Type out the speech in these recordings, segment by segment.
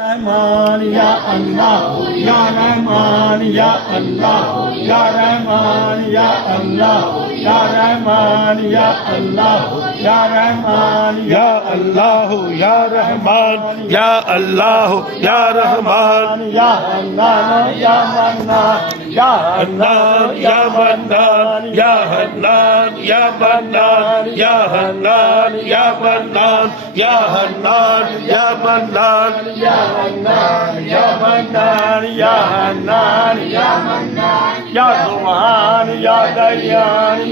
रहमान या अल्लाह या रहमान या अल्लाह या रहमान या अल्लाह या रहमान या अल्लाह या रहमान या अल्लाह या रहमान या अल्लाह या रहमान या हन्नान या मन्नान या हन्नान या मन्नान या हन्नान या मन्नान या हन्नान या मन्नान या हन्नान या मन्नान या हन्नान या मन्नान या हन्नान या मन्नान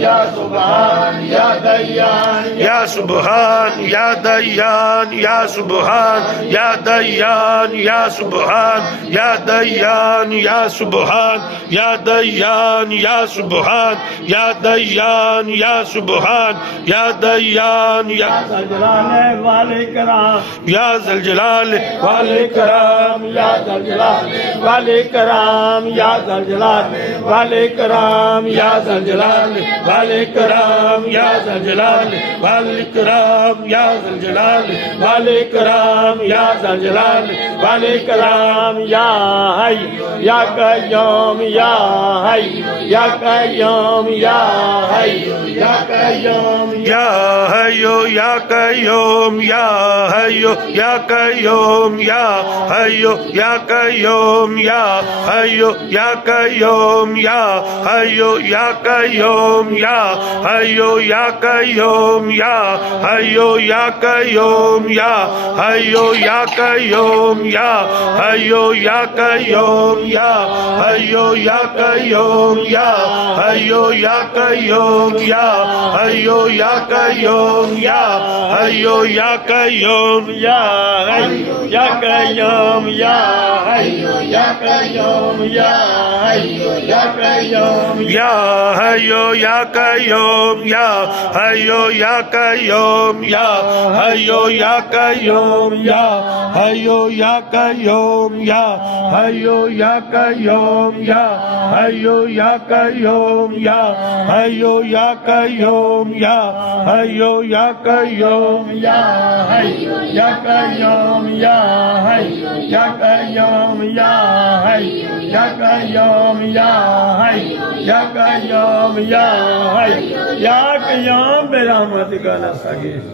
या सुब्हान या दय्यान या सुब्हान या दय्यान या सुब्हान या दय्यान या सुब्हान या दय्यान या सुब्हान या दय्यान या सुब्हान या दय्यान या सुब्हान या दय्यान या सुब्हान या दय्यान या जलाल वाले कराम या जलजलाल वाले कराम या जलाल वाले कराम या जलाल वाले कराम या जलाल वाले कराम या जलाल वाले कराम या जलजलाल वाले कराम या जलाल वाले कराम या हय या कय्यूम या हय या कय्यूम या हय या कय्यूम या हयो या कय्यूम या हयो या कय्यूम या हयो या कय्यूम या हयो या कय्यूम या हयो या कय्यूम या हयो या कय्यूम या हयो या कय्यूम या हयो या कय्यूम या हयो या कय्यूम या हयो या कय्यूम या हयो या कय्यूम या हयो या कय्यूम या हयो या कय्यूम या हय या कय्यूम या हय या कय्यूम या हय या कय्यूम या हयो या कय्यूम या हयो या कय्यूम या हयो या कय्यूम या हयो या कय्यूम या हयो या कय्यूम या हयो या कय्यूम या हयो या कय्यूम या हयो या कय्यूम या हय या कय्यूम या हय या कय्यूम या हय या कय्यूम या हय या कय्यूम या हय या कय्यूम बिरहमतिका नस्तगीथ।